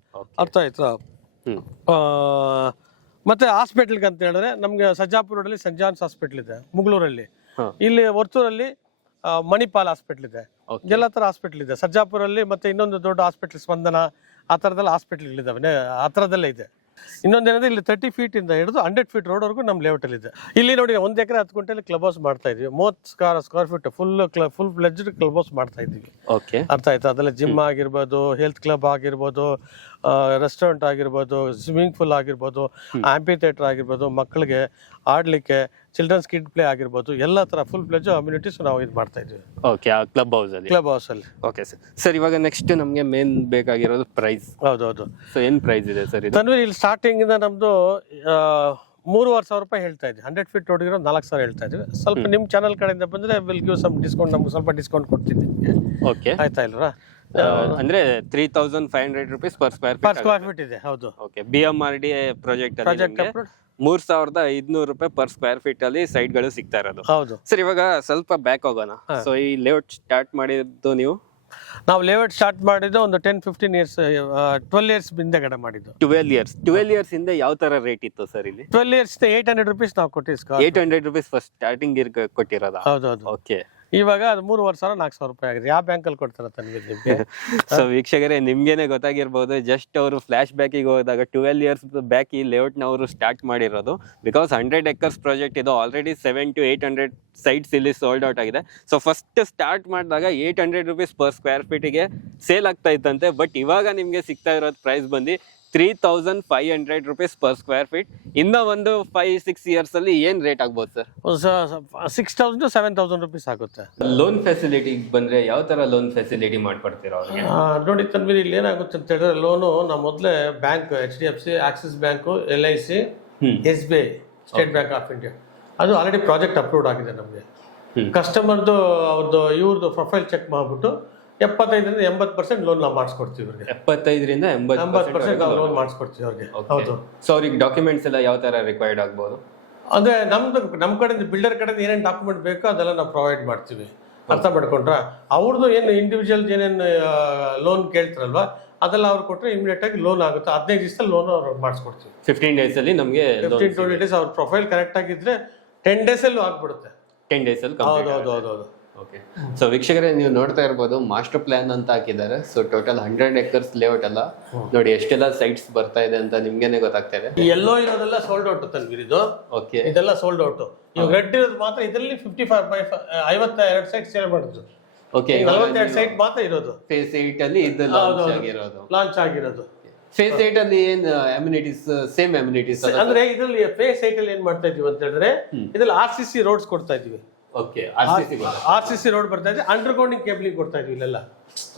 ಅರ್ಥ ಆಯ್ತಾ? ಮತ್ತೆ ಹಾಸ್ಪಿಟಲ್ಗೆ ಅಂತ ಹೇಳಿದ್ರೆ ನಮ್ಗೆ ಸಜ್ಜಾಪುರ ರೋಡಲ್ಲಿ ಸೆಂಟ್ ಜಾನ್ಸ್ ಹಾಸ್ಪಿಟಲ್ ಇದೆ, ಮುಗಳೂರಲ್ಲಿ. ಇಲ್ಲಿ ವರ್ತೂರಲ್ಲಿ ಮಣಿಪಾಲ್ ಹಾಸ್ಪಿಟಲ್ ಇದೆ. ಎಲ್ಲ ತರ ಹಾಸ್ಪಿಟಲ್ ಇದೆ ಸರ್ಜಾಪುರಲ್ಲಿ. ಮತ್ತೆ ಇನ್ನೊಂದು ದೊಡ್ಡ ಹಾಸ್ಪಿಟಲ್ ಸ್ಪಂದನ, ಆ ತರದೆಲ್ಲ ಹಾಸ್ಪಿಟಲ್ ಇದಾವೆ, ಆ ತರದಲ್ಲೇ ಇದೆ. ಇನ್ನೊಂದೇನಂದ್ರೆ ಇಲ್ಲಿ 30 feet ಇಂದ ಹಿಡಿದು 100 feet ರೋಡ್ ವರೆಗೂ ನಮ್ಮ ಲೇಔಟ್ ಅಲ್ಲಿ ಇದೆ. ಇಲ್ಲಿ ನೋಡಿ 1 ಎಕರೆ 10 ಗುಂಟೆಲಿ ಕ್ಲಬ್ ಹೌಸ್ ಮಾಡ್ತಾ ಇದೀವಿ. 30 square feet full fledged club house ಮಾಡ್ತಾ ಇದೀವಿ. ಅರ್ಥ ಆಯ್ತಾ? ಅದೆಲ್ಲ ಜಿಮ್ ಆಗಿರ್ಬೋದು, ಹೆಲ್ತ್ ಕ್ಲಬ್ ಆಗಿರ್ಬೋದು, ರೆಸ್ಟೋರೆಂಟ್ ಆಗಿರ್ಬೋದು, ಸ್ವಿಮ್ಮಿಂಗ್ ಪೂಲ್ ಆಗಿರ್ಬೋದು, ಆಂಪಿ ಥಿಯೇಟರ್ ಆಗಿರ್ಬೋದು, ಮಕ್ಕಳಿಗೆ ಆಡ್ಲಿಕ್ಕೆ, ಚಿಲ್ಡ್ರನ್ಸ್ ಕಿಡ್ ಪ್ಲೇ ಆಗಿರ್ಬೋದು, ಎಲ್ಲ ತರ ಫುಲ್ ಫ್ಲೆಡ್ಜ್ ಅಮ್ಯುನಿಟೀಸ್ ನಾವು ಇದು ಮಾಡ್ತಾ ಇದೀವಿ. ಓಕೆ, ಆ ಕ್ಲಬ್ ಹೌಸ್ ಅಲ್ಲಿ. Okay sir. ಸರ್ ಇವಾಗ ನೆಕ್ಸ್ಟ್ ನಮಗೆ ಮೇನ್ ಬೇಕಾಗಿರೋದು ಪ್ರೈಸ್. ಹೌದೌದು. ಸೊ ಏನ್ ಪ್ರೈಸ್ ಇದೆ ಸರ್ ಇದು? ತನ್ವೀರ್, ಇಲ್ಲಿ ಸ್ಟಾರ್ಟಿಂಗ್ ಇಂದ ನಮ್ದು 3,500 ರೂಪಾಯಿ ಹೇಳ್ತಾ ಇದ್ವಿ. 100 feet ರೋಡ್ಗಿರೋ 4,000 ಹೇಳ್ತಾ ಇದೀವಿ. ಸ್ವಲ್ಪ ನಿಮ್ ಚಾನಲ್ ಕಡೆಯಿಂದ ಬಂದ್ರೆ ವಿಲ್ ಗಿವ್ ಸಮ್ ಡಿಸ್ಕೌಂಟ್, ನಮ್ಗೆ ಸ್ವಲ್ಪ ಡಿಸ್ಕೌಂಟ್ ಕೊಡ್ತೀನಿ ನಿಮಗೆ. ಓಕೆ ಆಯ್ತಾ ಇಲ್ವಾ? ಅಂದ್ರೆ 3,500 ರೂಪೀಸ್ ಪರ್ ಸ್ಕ್ವೇರ್ ಫೀಟ್ ಇದೆ. ಹೌದು. ಓಕೆ. BMRD ಪ್ರಾಜೆಕ್ಟ್ 3,500 ರೂಪಾಯಿ ಪರ್ ಸ್ಕ್ವೇರ್ ಫೀಟ್ ಅಲ್ಲಿ ಸೈಟ್ ಗಳು ಸಿಗ್ತಾ ಇರೋದು. ಹೌದು ಸರ್. ಇವಾಗ ಸ್ವಲ್ಪ ಬ್ಯಾಕ್ ಹೋಗೋಣ. ಸೊ ಈ ಲೇಔಟ್ ಸ್ಟಾರ್ಟ್ ಮಾಡಿದ್ದು ನಾವು ಲೇಔಟ್ ಸ್ಟಾರ್ಟ್ ಮಾಡಿದ್ದು ಒಂದು 10-15 years, 12 years ಹಿಂದೆಗಡೆ ಮಾಡಿದ್ದು. 12 years ಹಿಂದೆ ಯಾವ ತರ ರೇಟ್ ಇತ್ತು ಸರ್ ಇಲ್ಲಿ? 12 years 800 ರೂಪೀಸ್ ನಾವು ಕೊಟ್ಟಿದ್ವಿ. 800 ರೂಪೀಸ್ ಫಸ್ಟ್ ಸ್ಟಾರ್ಟಿಂಗ್ ಕೊಟ್ಟಿರೋದಾ? ಹೌದೌದು. ಓಕೆ. ಇವಾಗ ಅದು 3,500-4,000 ರೂಪಾಯಿ ಆಗಿದೆ. ಯಾವ ಬ್ಯಾಂಕ್ ಅಲ್ಲಿ ಕೊಡ್ತಾರ ತನ್ವೀರ್ ನಿಮ್ಗೆ? ಸೊ ವೀಕ್ಷಕರೇ, ನಿಮ್ಗೇನೆ ಗೊತ್ತಾಗಿರ್ಬೋದು. ಜಸ್ಟ್ ಅವರು ಫ್ಲಾಶ್ ಬ್ಯಾಕ್ ಗೆ ಹೋದಾಗ 12 years ಬ್ಯಾಕ್ ಈ ಲೇಔಟ್ ನ ಅವರು ಸ್ಟಾರ್ಟ್ ಮಾಡಿರೋದು. ಬಿಕಾಸ್ 100 acres ಪ್ರಾಜೆಕ್ಟ್ ಇದು. ಆಲ್ರೆಡಿ 700 to 800 ಸೈಟ್ಸ್ ಇಲ್ಲಿ ಸೋಲ್ಡ್ ಔಟ್ ಆಗಿದೆ. ಸೊ ಫಸ್ಟ್ ಸ್ಟಾರ್ಟ್ ಮಾಡಿದಾಗ 800 ರೂಪೀಸ್ ಪರ್ ಸ್ಕ್ವೇರ್ ಫೀಟ್ ಗೆ ಸೇಲ್ ಆಗ್ತಾ ಇತ್ತಂತೆ. ಬಟ್ ಇವಾಗ ನಿಮ್ಗೆ ಸಿಗ್ತಾ ಇರೋದು ಪ್ರೈಸ್ ಬಂದು 3,500 ರೂಪೀಸ್ ಪರ್ ಸ್ಕ್ವೇರ್ ಫೀಟ್. ಇನ್ನ ಒಂದು 5-6 years ಅಲ್ಲಿ ಏನ್ ರೇಟ್ ಆಗ್ಬೋದು ಸರ್? 6,000 to 7,000 ರೂಪೀಸ್ ಆಗುತ್ತೆ. ಲೋನ್ ಫೆಸಿಲಿಟಿ ಬಂದ್ರೆ ಯಾವ ತರ ಲೋನ್ ಫೆಸಿಲಿಟಿ ಮಾಡ್ಕೊಡ್ತೀರಾ ಅವ್ರಿಗೆ? ನೋಡಿ ತನ್ವೀರ್, ಇಲ್ಲಿ ಏನಾಗುತ್ತೆ ಅಂತ ಹೇಳಿದ್ರೆ, ಲೋನು ನಾವು ಮೊದಲೇ bank HDFC, Axis bank, LIC, SBI, state bank of India, ಅದು ಆಲ್ರೆಡಿ ಪ್ರಾಜೆಕ್ಟ್ ಅಪ್ರೂವ್ಡ್ ಆಗಿದೆ. ನಮಗೆ ಕಸ್ಟಮರ್ದು ಅವ್ರದ್ದು ಇವ್ರದ್ದು ಪ್ರೊಫೈಲ್ ಚೆಕ್ ಮಾಡ್ಬಿಟ್ಟು 75-80% ಲೋನ್ ನಾವು ಮಾಡಿಸ್ಕೊಡ್ತೀವಿ ಅವ್ರಿಗೆ. 75-80% ಲೋನ್ ಮಾಡಿಸ್ಕೊಡ್ತೀವಿ ಅವ್ರಿಗೆ. ಹೌದು. ಸೊ ಅವ್ರಿಗೆ ಡಾಕ್ಯುಮೆಂಟ್ಸ್ ಎಲ್ಲ ಯಾವ ತರ ರಿಕ್ವೈರ್ಡ್ ಆಗ್ಬೋದು? ಅಂದ್ರೆ ನಮ್ಮ ಕಡೆಯಿಂದ ಬಿಲ್ಡರ್ ಕಡೆಯಿಂದ ಏನೇನು ಡಾಕ್ಯುಮೆಂಟ್ ಬೇಕೋ ಅದೆಲ್ಲ ನಾವು ಪ್ರೊವೈಡ್ ಮಾಡ್ತೀವಿ. ಅರ್ಥ ಮಾಡ್ಕೊಂಡ್ರ? ಅವ್ರದ್ದು ಏನು ಇಂಡಿವಿಜುವಲ್ ಏನೇನು ಲೋನ್ ಕೇಳ್ತಾರಲ್ವಾ, ಅದೆಲ್ಲ ಅವ್ರು ಕೊಟ್ಟರೆ ಇಮಿಡಿಯೇಟ್ ಆಗಿ ಲೋನ್ ಆಗುತ್ತೆ. 15 ದಿವಸದಲ್ಲಿ ಲೋನ್ ಅವ್ರು ಮಾಡಿಸ್ಕೊಡ್ತೀವಿ. 15 days ಅಲ್ಲಿ ನಮಗೆ 15-20 days ಅವ್ರ ಪ್ರೊಫೈಲ್ ಕರೆಕ್ಟ್ ಆಗಿದ್ರೆ 10 days ಅಲ್ಲಿ ಆಗ್ಬಿಡುತ್ತೆ. 10 days ಅಲ್ಲಿ. ಹೌದು. ಓಕೆ. ಸೊ ವೀಕ್ಷಕರೇ, ನೀವು ನೋಡ್ತಾ ಇರ್ಬೋದು, ಮಾಸ್ಟರ್ ಪ್ಲಾನ್ ಅಂತ ಹಾಕಿದ್ದಾರೆ. ಸೊ ಟೋಟಲ್ 100 acres ಲೇಔಟ್ ಅಲ್ಲ. ನೋಡಿ ಎಷ್ಟೆಲ್ಲ ಸೈಟ್ಸ್ ಬರ್ತಾ ಇದೆ ಅಂತ ನಿಮ್ಗೇನೆ ಗೊತ್ತಾಗ್ತಾ ಇದೆ. ಎಲ್ಲೋ ಇರೋದೆಲ್ಲ ಸೋಲ್ಡ್ ಔಟ್ ತನ್ವೀರ್ ಇದು. ಓಕೆ. ಇದೆಲ್ಲ ಸೋಲ್ಡ್ ಔಟ್. ಇವಾಗ ರೆಡ್ ಇರೋದು ಮಾತ್ರ ಇದರಲ್ಲಿ 52 ಸೈಟ್ ಸೇಲ್ ಮಾಡಿದ್ರು. ಓಕೆ. 42 ಸೈಟ್ ಮಾತ್ರ ಇರೋದು. ಫೇಸ್ 8 ಅಲ್ಲಿ ಇದು ಲಾಂಚ್ ಆಗಿರೋದು. ಫೇಸ್ 8 ಅಲ್ಲಿ ಏನ್ ಅಮ್ಯುನಿಟೀಸ್ ಸೇಮ್ ಅಮ್ಯುನಿಟೀಸ್ ಅಂದ್ರೆ ಇದ್ರಲ್ಲಿ ಫೇಸ್ 8 ಅಲ್ಲಿ ಏನ್ ಮಾಡ್ತಾ ಇದೀವಿ ಅಂತ ಹೇಳಿದ್ರೆ ಇದ್ರಲ್ಲಿ RCC ರೋಡ್ಸ್ ಕೊಡ್ತಾ ಇದೀವಿ. ಓಕೆ RCC ರೋಡ್ ಬರ್ತಾ ಇದೆ, ಅಂಡರ್ಗ್ರೌಂಡಿಂಗ್ ಕೇಬಲಿಂಗ್ ಕೊಡ್ತಾ ಇದೀವಿ ಇಲ್ಲೆಲ್ಲ.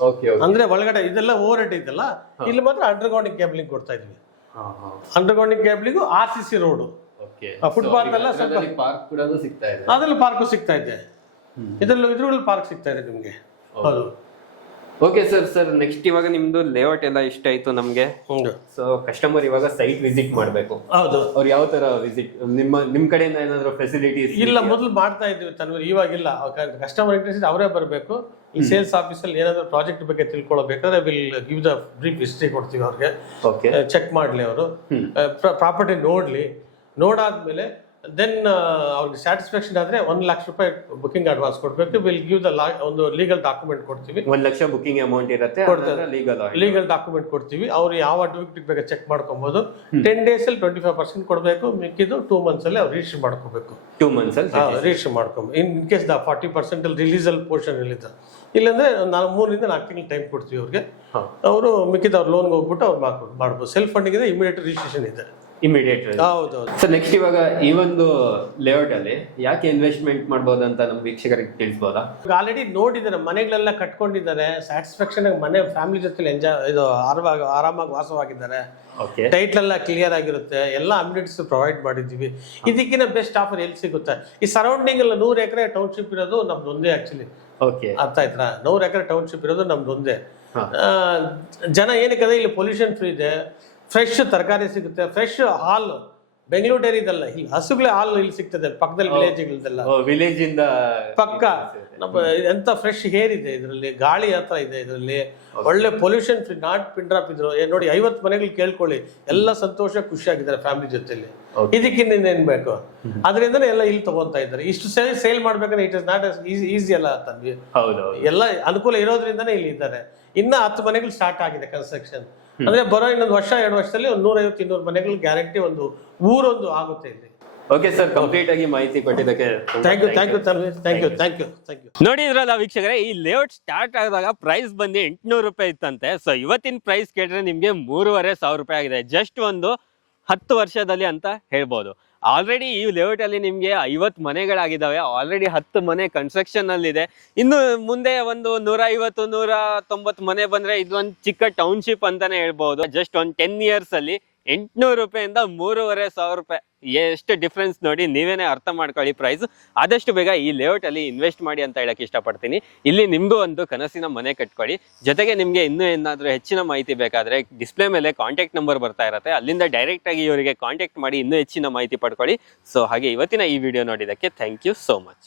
ಓಕೆ ಅಂದ್ರೆ ಒಳಗಡೆ ಇದೆಲ್ಲ ಓವರ್ ಹೆಡ್ ಇದೆಲ್ಲ, ಇಲ್ಲಿ ಮಾತ್ರ ಅಂಡರ್ಗ್ರೌಂಡಿಂಗ್ ಕೇಬಲಿಂಗ್ ಕೊಡ್ತಾ ಇದೀವಿ. ಅಂಡರ್ಗ್ರೌಂಡಿಂಗ್ ಕೇಬಲಿಂಗ್ RCC ರೋಡ್, ಫುಟ್ಪಾತ್ ಎಲ್ಲ ಸ್ವಲ್ಪ ಪಾರ್ಕ್ ಕೂಡ ಸಿಗ್ತಾ ಇದೆ. ಅದ್ರಲ್ಲಿ ಪಾರ್ಕ್ ಸಿಗ್ತಾ ಇದೆ, ಇದ್ರಲ್ಲಿ ಪಾರ್ಕ್ ಸಿಗ್ತಾ ಇದೆ ನಿಮ್ಗೆ. ಹೌದು. ಓಕೆ ಸರ್ ನೆಕ್ಸ್ಟ್ ಇವಾಗ ನಿಮ್ದು ಲೇಔಟ್ ಎಲ್ಲ ಇಷ್ಟ ಆಯ್ತು ನಮ್ಗೆ. ಸೊ ಕಸ್ಟಮರ್ ಇವಾಗ ಸೈಟ್ ವಿಸಿಟ್ ಮಾಡ್ಬೇಕು. ಹೌದು. ಅವ್ರು ಯಾವ ತರ ವಿಸಿಟ್, ನಿಮ್ ಕಡೆಯಿಂದ ಏನಾದ್ರು ಫೆಸಿಲಿಟೀಸ್? ಇಲ್ಲ, ಮೊದಲು ಮಾಡ್ತಾ ಇದ್ವಿ ತನ್ವೀರ್, ಇವಾಗಿಲ್ಲ. ಕಸ್ಟಮರ್ ಇಂಟ್ರೆಸ್ಟ್ ಅವರೇ ಬರಬೇಕು. ಈ ಸೇಲ್ಸ್ ಆಫೀಸಲ್ಲಿ ಏನಾದ್ರು ಪ್ರಾಜೆಕ್ಟ್ ಬಗ್ಗೆ ತಿಳ್ಕೊಳ್ಳಬೇಕಾದ್ರೆ will give the brief history ಕೊಡ್ತೀವಿ ಅವ್ರಿಗೆ. ಚೆಕ್ ಮಾಡ್ಲಿ ಅವರು, ಪ್ರಾಪರ್ಟಿ ನೋಡಾದ್ಮೇಲೆ ದೆನ್ ಅವ್ರಿಗೆ ಸ್ಯಾಟಿಸ್ಫ್ಯಾಕ್ಷನ್ ಆದ್ರೆ 1 ಲಕ್ಷ ರೂಪಾಯಿ ಬುಕಿಂಗ್ ಅಡ್ವಾನ್ಸ್ ಕೊಡ್ಬೇಕು. ವಿಲ್ ಗಿವ್ ದ ಒಂದು ಲೀಗಲ್ ಡಾಕ್ಯುಮೆಂಟ್ ಕೊಡ್ತೀವಿ. 1 ಲಕ್ಷ ಬುಕಿಂಗ್ ಅಮೌಂಟ್ ಇರುತ್ತೆ, ಲೀಗಲ್ ಡಾಕ್ಯುಮೆಂಟ್ ಕೊಡ್ತೀವಿ. ಅವ್ರು ಯಾವ ಅಡ್ವೊಕೇಟ್ ಬೇಕಾದ್ರೆ ಚೆಕ್ ಮಾಡ್ಕೊಬಹುದು. 10 days ಅಲ್ಲಿ 25% ಕೊಡಬೇಕು, ಮಿಕ್ಕಿದ್ದು 2 months ಅಲ್ಲಿ ಅವ್ರು ರಿಜಿಸ್ಟರ್ ಮಾಡ್ಕೋಬೇಕು. 2 months ಅಲ್ಲಿ ರಿಜಿಸ್ಟರ್ ಮಾಡ್ಕೊಬೇಕು. ಇನ್ ಕೇಸ್ 40% ಅಲ್ಲಿ ರಿಲೀಸಲ್ ಪೋರ್ಷನ್ ಇಲ್ಲಿದೆ, ಇಲ್ಲಾಂದ್ರೆ ನಾವು 3 ರಿಂದ 4 ತಿಂಗಳು ಟೈಮ್ ಕೊಡ್ತೀವಿ ಅವ್ರಿಗೆ. ಅವರು ಮಿಕ್ಕಿದ ಅವ್ರ ಲೋನ್ಗೆ ಹೋಗ್ಬಿಟ್ಟು ಅವ್ರು ಮಾಡ್ಬೋದು. ಸೆಲ್ಫ್ ಫಂಡಿಂಗ್ ಇದೆ, ಇಮಿಡಿಯೇಟ್ ರಿಜಿಸ್ಟ್ರೇಷನ್ ಇದೆ. ಇಮಿಡಿಯೇಟ್. ಹೌದು. ಸರ್ ನೆಕ್ಸ್ಟ್ ಇವಾಗ ಈ ಒಂದು ಲೇಔಟ್ ಅಲ್ಲಿ ಯಾಕೆ ಇನ್ವೆಸ್ಟ್ಮೆಂಟ್ ಮಾಡಬಹುದು ಅಂತ ನಮ್ಮ ವೀಕ್ಷಕರಿಗೆ ತಿಳಿಸಬಹುದಾ? ಆಲ್ರೆಡಿ ನೋಡಿದ್ದಾರೆ, ಮನೆಗಳೆಲ್ಲ ಕಟ್ಕೊಂಡಿದ್ದಾರೆ, ಸ್ಯಾಟಿಸ್ಫ್ಯಾಕ್ಷನ್ ಆಗಿ ಮನೆ ಫ್ಯಾಮಿಲಿ ಜೊತೆ ಆರಾಮಾಗಿ ವಾಸವಾಗಿದ್ದಾರೆ. ಟೈಟ್ಲ್ ಎಲ್ಲ ಕ್ಲಿಯರ್ ಆಗಿರುತ್ತೆ, ಎಲ್ಲ ಅಮ್ಯುನಿಟೀಸ್ ಪ್ರೊವೈಡ್ ಮಾಡಿದ್ದೀವಿ. ಇದಕ್ಕಿಂತ ಬೆಸ್ಟ್ ಆಫರ್ ಎಲ್ಲಿ ಸಿಗುತ್ತೆ? ಈ ಸರೌಂಡಿಂಗ್ ಎಲ್ಲ 100 ಎಕರೆ ಟೌನ್ಶಿಪ್ ಇರೋದು ನಮ್ದು ಒಂದೇ. ಆಕ್ಚುಲಿ ಅರ್ಥ ಆಯ್ತಾ? 100 ಎಕರೆ ಟೌನ್ಶಿಪ್ ಇರೋದು ನಮ್ದು ಒಂದೇ. ಜನ ಏನಕ್ಕೆ ಇಲ್ಲಿ ಪೊಲ್ಯೂಷನ್ ಫ್ರೀ ಇದೆ, ಫ್ರೆಶ್ ತರಕಾರಿ ಸಿಗುತ್ತೆ, ಫ್ರೆಶ್ ಹಾಲ್. ಬೆಂಗಳೂರು ಡೈರಿ ಇದಲ್ಲ, ಇಲ್ಲಿ ಹಸುಗಳೇ ಹಾಲು ಇಲ್ಲಿ ಸಿಗ್ತದೆ ಪಕ್ಕದಲ್ಲಿ ವಿಲೇಜ್ಗಳದೆಲ್ಲ. ವಿಲೇಜ್ ಇಂದ ಪಕ್ಕ ನಮ್ಮ ಎಂತ ಫ್ರೆಶ್ ಹೇರ್ ಇದೆ ಇದರಲ್ಲಿ, ಗಾಳಿ ಹತ್ರ ಇದೆ ಇದರಲ್ಲಿ, ಒಳ್ಳೆ pollution free, not pin drop ಇದ್ರು. ನೋಡಿ 50 ಮನೆಗಳು ಕೇಳ್ಕೊಳ್ಳಿ, ಎಲ್ಲ ಸಂತೋಷ ಖುಷಿಯಾಗಿದ್ದಾರೆ ಫ್ಯಾಮಿಲಿ ಜೊತೆಲಿ. ಇದಕ್ಕಿಂತ ಏನ್ ಬೇಕು? ಅದರಿಂದನೇ ಎಲ್ಲ ಇಲ್ಲಿ ತಗೊಂತಾ ಇದ್ದಾರೆ. ಇಷ್ಟು ಸೇಲ್ ಮಾಡ್ಬೇಕಂದ್ರೆ ಇಟ್ ಇಸ್ ನಾಟ್ ಈಸಿ ಅಲ್ಲ ತಂದ್ವಿ. ಎಲ್ಲ ಅನುಕೂಲ ಇರೋದ್ರಿಂದನೇ ಇಲ್ಲಿ ಇದ್ದಾರೆ. ಇನ್ನ 10 ಮನೆಗಳು ಸ್ಟಾರ್ಟ್ ಆಗಿದೆ ಕನ್ಸ್ಟ್ರಕ್ಷನ್. ಅಂದ್ರೆ ಬರೋ ಇನ್ನೊಂದು 1-2 ವರ್ಷದಲ್ಲಿ ಒಂದು 150-200 ಮನೆಗಳು ಗ್ಯಾರಂಟಿ, ಒಂದು ಊರೊಂದು ಆಗುತ್ತೆ ಇಲ್ಲಿ. ಓಕೆ ಸರ್, ಕಂಪ್ಲೀಟ್ ಆಗಿ ಮಾಹಿತಿ ಕೊಟ್ಟಿದ್ದಕ್ಕೆ ಥ್ಯಾಂಕ್ ಯು. ನೋಡಿದ್ರಲ್ಲ ವೀಕ್ಷಕರೇ, ಈ ಲೇಔಟ್ ಸ್ಟಾರ್ಟ್ ಆದಾಗ ಪ್ರೈಸ್ ಬಂದು 800 ರೂಪಾಯಿ ಇತ್ತಂತೆ. ಸೊ ಇವತ್ತಿನ ಪ್ರೈಸ್ ಕೇಳಿದ್ರೆ ನಿಮ್ಗೆ 3,500 ರೂಪಾಯಿ ಆಗಿದೆ, ಜಸ್ಟ್ ಒಂದು 10 ವರ್ಷದಲ್ಲಿ ಅಂತ ಹೇಳ್ಬೋದು. ಆಲ್ರೆಡಿ ಈ ಲೇಔಟ್ ಅಲ್ಲಿ ನಿಮ್ಗೆ 50 ಮನೆಗಳಾಗಿದ್ದಾವೆ. ಆಲ್ರೆಡಿ 10 ಮನೆ ಕನ್ಸ್ಟ್ರಕ್ಷನ್ ಅಲ್ಲಿ ಇದೆ. ಇನ್ನು ಮುಂದೆ ಒಂದು 150-190 ಮನೆ ಬಂದ್ರೆ ಇದೊಂದು ಚಿಕ್ಕ ಟೌನ್ಶಿಪ್ ಅಂತಾನೆ ಹೇಳ್ಬಹುದು. ಜಸ್ಟ್ ಒಂದು 10 years ಅಲ್ಲಿ 800 ರೂಪಾಯಿಂದ 3,500 ರೂಪಾಯಿ, ಎಷ್ಟು ಡಿಫ್ರೆನ್ಸ್ ನೋಡಿ, ನೀವೇನೆ ಅರ್ಥ ಮಾಡ್ಕೊಳ್ಳಿ ಪ್ರೈಸ್. ಆದಷ್ಟು ಬೇಗ ಈ ಲೇಔಟ್ ಅಲ್ಲಿ ಇನ್ವೆಸ್ಟ್ ಮಾಡಿ ಅಂತ ಹೇಳಕ್ ಇಷ್ಟಪಡ್ತೀನಿ. ಇಲ್ಲಿ ನಿಮ್ದು ಒಂದು ಕನಸಿನ ಮನೆ ಕಟ್ಕೊಳ್ಳಿ. ಜೊತೆಗೆ ನಿಮ್ಗೆ ಇನ್ನೂ ಏನಾದ್ರೂ ಹೆಚ್ಚಿನ ಮಾಹಿತಿ ಬೇಕಾದ್ರೆ ಡಿಸ್ಪ್ಲೇ ಮೇಲೆ ಕಾಂಟ್ಯಾಕ್ಟ್ ನಂಬರ್ ಬರ್ತಾ ಇರುತ್ತೆ, ಅಲ್ಲಿಂದ ಡೈರೆಕ್ಟ್ ಆಗಿ ಇವರಿಗೆ ಕಾಂಟ್ಯಾಕ್ಟ್ ಮಾಡಿ ಇನ್ನೂ ಹೆಚ್ಚಿನ ಮಾಹಿತಿ ಪಡ್ಕೊಳ್ಳಿ. ಸೊ ಹಾಗೆ ಇವತ್ತಿನ ಈ ವಿಡಿಯೋ ನೋಡಿದಕ್ಕೆ ಥ್ಯಾಂಕ್ ಯು ಸೋ ಮಚ್.